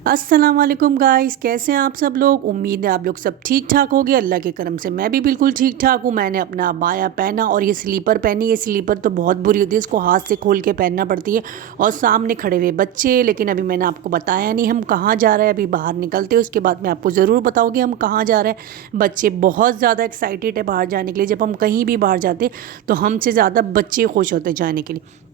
अस्सलाम वालेकुम गाइस, कैसे हैं आप सब लोग। उम्मीद है आप लोग सब ठीक ठाक होगे। अल्लाह के करम से मैं भी बिल्कुल ठीक ठाक हूँ। मैंने अपना अबाया पहना और ये स्लीपर पहनी। ये स्लीपर तो बहुत बुरी होती है, इसको हाथ से खोल के पहनना पड़ती है। और सामने खड़े हुए बच्चे, लेकिन अभी मैंने आपको बताया नहीं हम कहाँ जा रहे हैं। अभी बाहर निकलते हैं उसके बाद मैं आपको ज़रूर बताऊँगी हम कहाँ जा रहे हैं। बच्चे बहुत ज़्यादा एक्साइटेड है बाहर जाने के लिए। जब हम कहीं भी बाहर जाते तो हमसे ज़्यादा बच्चे खुश होते जाने के लिए।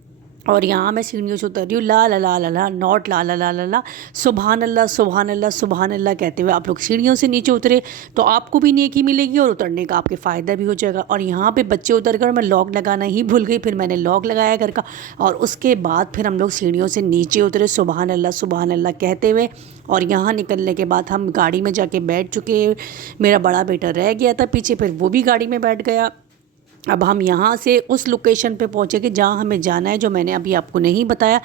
और यहाँ मैं सीढ़ियों से उतर रही हूँ, ला ला ला ला ला, नॉट ला ला ला ला ला, सुबहान अल्लाह सुबहान अल्लाह सुबहान अल्लाह कहते हुए आप लोग सीढ़ियों से नीचे उतरे तो आपको भी नेकी मिलेगी और उतरने का आपके फ़ायदा भी हो जाएगा। और यहाँ पे बच्चे उतर कर मैं लॉक लगाना ही भूल गई, फिर मैंने लॉक लगाया घर का। और उसके बाद फिर हम लोग सीढ़ियों से नीचे उतरे सुबहान अल्लाह कहते हुए। और यहाँ निकलने के बाद हम गाड़ी में जाके बैठ चुके। मेरा बड़ा बेटा रह गया था पीछे, फिर वो भी गाड़ी में बैठ गया। अब हम यहाँ से उस लोकेशन पे पहुँचेंगे जहाँ हमें जाना है, जो मैंने अभी आपको नहीं बताया।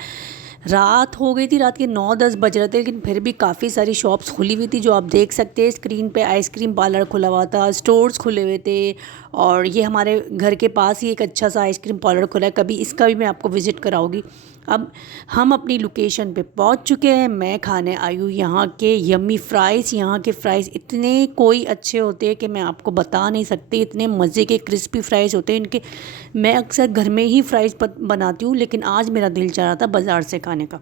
रात हो गई थी, रात के 9-10 बज रहे थे, लेकिन फिर भी काफ़ी सारी शॉप्स खुली हुई थी जो आप देख सकते हैं स्क्रीन पे। आइसक्रीम पार्लर खुला हुआ था, स्टोर्स खुले हुए थे। और ये हमारे घर के पास ही एक अच्छा सा आइसक्रीम पार्लर खुला है, कभी इसका भी मैं आपको विज़िट कराऊंगी। अब हम अपनी लोकेशन पे पहुंच चुके हैं। मैं खाने आई हूँ यहाँ के यम्मी फ़्राइज़। यहाँ के फ़्राइज़ इतने कोई अच्छे होते हैं कि मैं आपको बता नहीं सकती। इतने मज़े के क्रिस्पी फ़्राइज़ होते हैं इनके। मैं अक्सर घर में ही फ़्राइज़ बनाती हूँ, लेकिन आज मेरा दिल चाह रहा था बाज़ार से खाने का।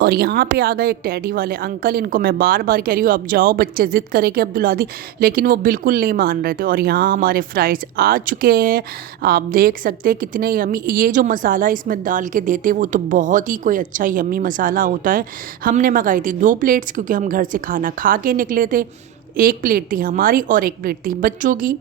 और यहाँ पे आ गए एक टैडी वाले अंकल। इनको मैं बार बार कह रही हूँ अब जाओ, बच्चे ज़िद करे कि अब्दुल हादी, लेकिन वो बिल्कुल नहीं मान रहे थे। और यहाँ हमारे फ़्राइज़ आ चुके हैं, आप देख सकते हैं कितने यमी। ये जो मसाला इसमें डाल के देते वो तो बहुत ही कोई अच्छा यमी मसाला होता है। हमने मंगाई थी 2 प्लेट्स, क्योंकि हम घर से खाना खा के निकले थे। एक प्लेट थी हमारी और एक प्लेट थी बच्चों की।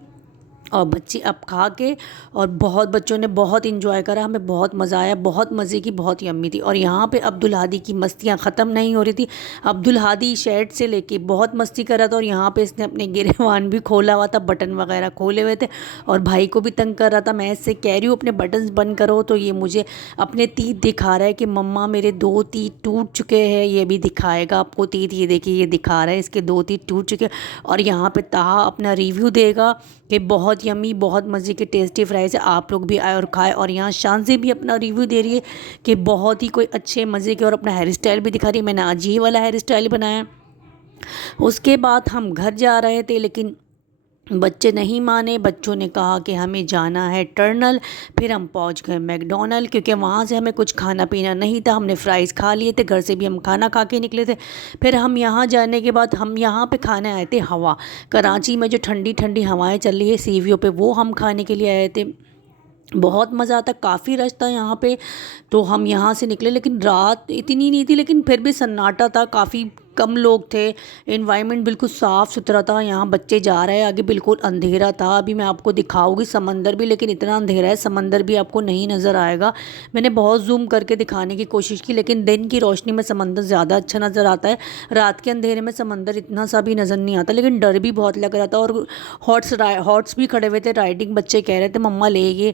और बच्चे अब खा के, और बहुत बच्चों ने बहुत इन्जॉय करा, हमें बहुत मज़ा आया, बहुत मज़े की, बहुत यम्मी थी। और यहाँ पे अब्दुल हादी की मस्तियाँ ख़त्म नहीं हो रही थी। अब्दुल हादी शर्ट से लेके बहुत मस्ती कर रहा था। और यहाँ पे इसने अपने गिरेबान भी खोला हुआ था, बटन वगैरह खोले हुए थे, और भाई को भी तंग कर रहा था। मैं इससे कह रही हूँ अपने बटन्स बंद करो, तो ये मुझे अपने तीत दिखा रहा है कि मम्मा मेरे 2 तीत टूट चुके हैं। ये भी दिखाएगा आपको तीत, ये देखिए ये दिखा रहा है इसके 2 तीत टूट चुके हैं। और यहाँ पे ताहा अपना रिव्यू देगा कि बहुत यम्मी, बहुत मज़े के टेस्टी फ्राइज़ है, आप लोग भी आए और खाए। और यहाँ शानज़ी भी अपना रिव्यू दे रही है कि बहुत ही कोई अच्छे मज़े के, और अपना हेयर स्टाइल भी दिखा रही है। मैंने आज ये वाला हेयर स्टाइल बनाया। उसके बाद हम घर जा रहे थे, लेकिन बच्चे नहीं माने। बच्चों ने कहा कि हमें जाना है टर्नल। फिर हम पहुंच गए मैकडोनल्ड, क्योंकि वहाँ से हमें कुछ खाना पीना नहीं था। हमने फ़्राइज़ खा लिए थे, घर से भी हम खाना खा के निकले थे। फिर हम यहाँ जाने के बाद हम यहाँ पे खाने आए थे हवा। कराची में जो ठंडी ठंडी हवाएं चल रही है सीवियों पे, वो हम खाने के लिए आए थे। बहुत मज़ा आता, काफ़ी रश था यहाँ पे। तो हम यहाँ से निकले, लेकिन रात इतनी नहीं थी, लेकिन फिर भी सन्नाटा था, काफ़ी कम लोग थे। एनवायरनमेंट बिल्कुल साफ़ सुथरा था। यहाँ बच्चे जा रहे हैं, आगे बिल्कुल अंधेरा था। अभी मैं आपको दिखाऊंगी समंदर भी, लेकिन इतना अंधेरा है समंदर भी आपको नहीं नज़र आएगा। मैंने बहुत जूम करके दिखाने की कोशिश की, लेकिन दिन की रोशनी में समंदर ज़्यादा अच्छा नज़र आता है। रात के अंधेरे में समंदर इतना सा भी नज़र नहीं आता, लेकिन डर भी बहुत लग रहा था। और हॉर्स भी खड़े हुए थे, राइडिंग बच्चे कह रहे थे मम्मा लेंगे।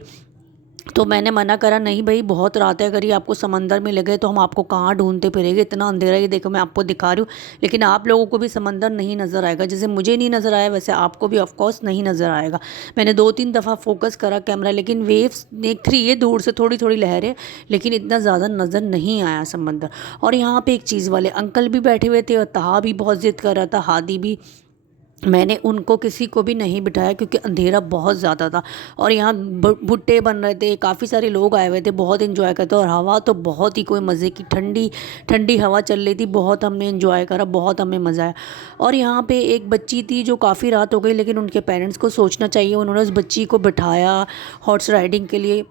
तो मैंने मना करा, नहीं भाई बहुत रात है, अगर ये आपको समंदर में ले गए तो हम आपको कहाँ ढूंढते फिरेंगे, इतना अंधेरा। ये देखो मैं आपको दिखा रही हूँ, लेकिन आप लोगों को भी समंदर नहीं नज़र आएगा। जैसे मुझे नहीं नज़र आया, वैसे आपको भी ऑफकोर्स नहीं नज़र आएगा। मैंने 2-3 दफ़ा फोकस करा कैमरा, लेकिन वेव्स देख रही है दूर से, थोड़ी थोड़ी लहरें, लेकिन इतना ज़्यादा नज़र नहीं आया समंदर। और यहाँ पर एक चीज़ वाले अंकल भी बैठे हुए थे, और ताहा भी बहुत ज़िद कर रहा था, हादी भी। मैंने उनको किसी को भी नहीं बिठाया, क्योंकि अंधेरा बहुत ज़्यादा था। और यहाँ भुट्टे बन रहे थे, काफ़ी सारे लोग आए हुए थे, बहुत इन्जॉय करते। और हवा तो बहुत ही कोई मज़े की ठंडी ठंडी हवा चल रही थी, बहुत हमने इन्जॉय करा, बहुत हमें मज़ा आया। और यहाँ पे एक बच्ची थी जो काफ़ी रात हो गई, लेकिन उनके पेरेंट्स को सोचना चाहिए, उन्होंने उस बच्ची को बिठाया हॉर्स राइडिंग के लिए।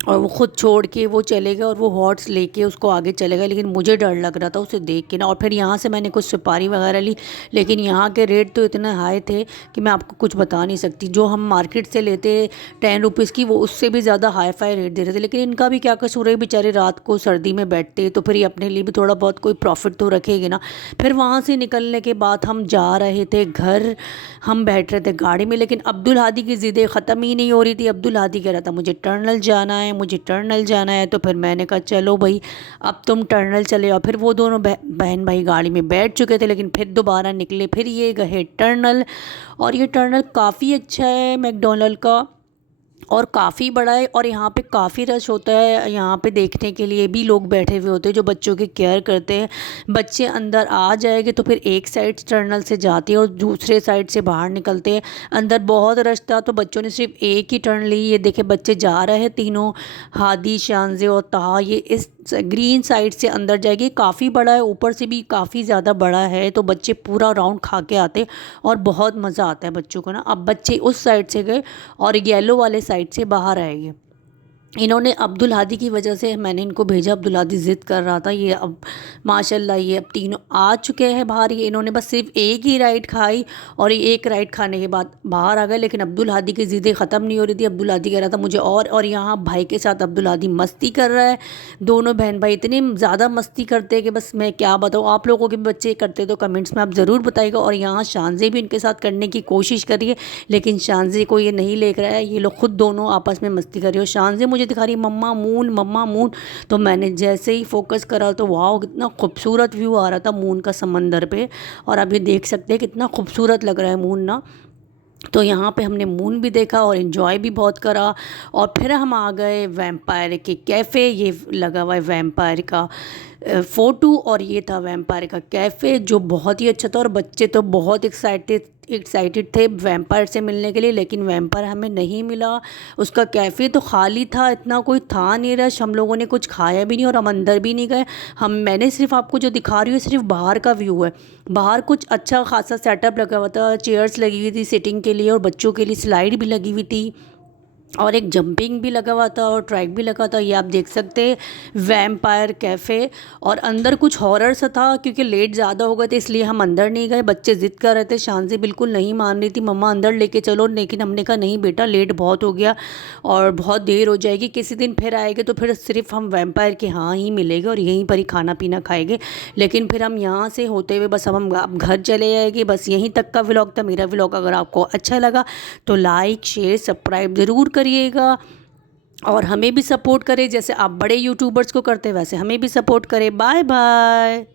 और वो खुद छोड़ के वो चले गए, और वो हॉर्स लेके उसको आगे चले गए, लेकिन मुझे डर लग रहा था उसे देख के ना। और फिर यहाँ से मैंने कुछ सुपारी वगैरह ली, लेकिन यहाँ के रेट तो इतने हाई थे कि मैं आपको कुछ बता नहीं सकती। जो हम मार्केट से लेते 10 रुपीज़ की, वो उससे भी ज़्यादा हाई फाई रेट दे रहे थे। लेकिन इनका भी क्या कसूर है, बेचारे रात को सर्दी में बैठते, तो फिर ये अपने लिए भी थोड़ा बहुत कोई प्रॉफिट तो रखेगी ना। फिर वहाँ से निकलने के बाद हम जा रहे थे घर। हम बैठ रहे थे गाड़ी में, लेकिन अब्दुल हादी की ज़िद्दें ख़त्म ही नहीं हो रही थी। अब्दुल हादी कह रहा था मुझे टर्नल जाना है, मुझे टर्नल जाना है। तो फिर मैंने कहा चलो भाई अब तुम टर्नल चले आओ। फिर वो दोनों बहन भाई गाड़ी में बैठ चुके थे, लेकिन फिर दोबारा निकले, फिर ये गए टर्नल। और ये टर्नल काफ़ी अच्छा है मैकडोनल्ड का। और काफ़ी बड़ा है और यहाँ पे काफ़ी रश होता है। यहाँ पे देखने के लिए भी लोग बैठे हुए होते हैं जो बच्चों की केयर करते हैं। बच्चे अंदर आ जाएंगे तो फिर एक साइड टर्नल से जाते हैं और दूसरे साइड से बाहर निकलते हैं। अंदर बहुत रश था तो बच्चों ने सिर्फ एक ही टर्न ली। ये देखे बच्चे जा रहे हैं तीनों, हादी, शानजे और ताहा। ये इस ग्रीन साइड से अंदर जाएगी। काफ़ी बड़ा है, ऊपर से भी काफ़ी ज़्यादा बड़ा है, तो बच्चे पूरा राउंड खा के आते और बहुत मज़ा आता है बच्चों को ना। अब बच्चे उस साइड से गए और येलो वाले साइड से बाहर आएंगे। इन्होंने अब्दुल हादी की वजह से मैंने इनको भेजा, अब्दुल हादी ज़िद कर रहा था। ये अब माशाल्लाह ये अब तीनों आ चुके हैं बाहर। ये इन्होंने बस सिर्फ एक ही राइड खाई और ये एक राइड खाने के बाद बाहर आ गए। लेकिन अब्दुल हादी की ज़िद्दें ख़त्म नहीं हो रही थी। अब्दुल हादी कह रहा था मुझे और यहाँ भाई के साथ अब्दुल हादी मस्ती कर रहा है। दोनों बहन भाई इतनी ज़्यादा मस्ती करते हैं कि बस मैं क्या बताऊँ। आप लोगों के भी बच्चे करते तो कमेंट्स में आप ज़रूर बताइएगा। और यहाँ शानज़े भी इनके साथ करने की कोशिश करिए, लेकिन शानज़े को ये नहीं लेकर रहा है। ये लोग खुद दोनों आपस में मस्ती कर रही हो। शानज़े मुझे दिखा रही मम्मा मून, मम्मा मून। तो मैंने जैसे ही फोकस करा तो वाह कितना खूबसूरत व्यू आ रहा था मून का समंदर पे। और आप ये देख सकते हैं कितना खूबसूरत लग रहा है मून ना। तो यहाँ पे हमने मून भी देखा और इन्जॉय भी बहुत करा। और फिर हम आ गए वैम्पायर के कैफ़े। ये लगा हुआ है वैम्पायर का फ़ोटो और ये था वैम्पायर का कैफ़े जो बहुत ही अच्छा था। और बच्चे तो बहुत एक्साइटेड थे वैम्पायर से मिलने के लिए, लेकिन वैम्पायर हमें नहीं मिला। उसका कैफ़े तो खाली था, इतना कोई था नहीं रश। हम लोगों ने कुछ खाया भी नहीं और हम अंदर भी नहीं गए। मैंने सिर्फ आपको जो दिखा रही हूँ सिर्फ बाहर का व्यू है। बाहर कुछ अच्छा खासा सेटअप लगा हुआ था, चेयर्स लगी हुई थी सिटिंग के लिए और बच्चों के लिए स्लाइड भी लगी हुई थी और एक जंपिंग भी लगा हुआ था और ट्रैक भी लगा था। ये आप देख सकते हैं वैम्पायर कैफ़े। और अंदर कुछ हॉरर सा था क्योंकि लेट ज़्यादा हो गए थे इसलिए हम अंदर नहीं गए। बच्चे ज़िद कर रहे थे, शानज़ी बिल्कुल नहीं मान रही थी मम्मा अंदर लेके चलो, लेकिन हमने कहा नहीं बेटा लेट बहुत हो गया और बहुत देर हो जाएगी। किसी दिन फिर आएंगे तो फिर सिर्फ हम वैम्पायर के यहाँ ही मिलेंगे और यहीं पर ही खाना पीना खाएंगे। लेकिन फिर हम यहाँ से होते हुए बस हम अब घर चले जाएंगे। बस यहीं तक का व्लॉग था मेरा व्लॉग। अगर आपको अच्छा लगा तो लाइक शेयर सब्सक्राइब ज़रूर करिएगा और हमें भी सपोर्ट करें। जैसे आप बड़े यूट्यूबर्स को करते हैं वैसे हमें भी सपोर्ट करें। Bye bye.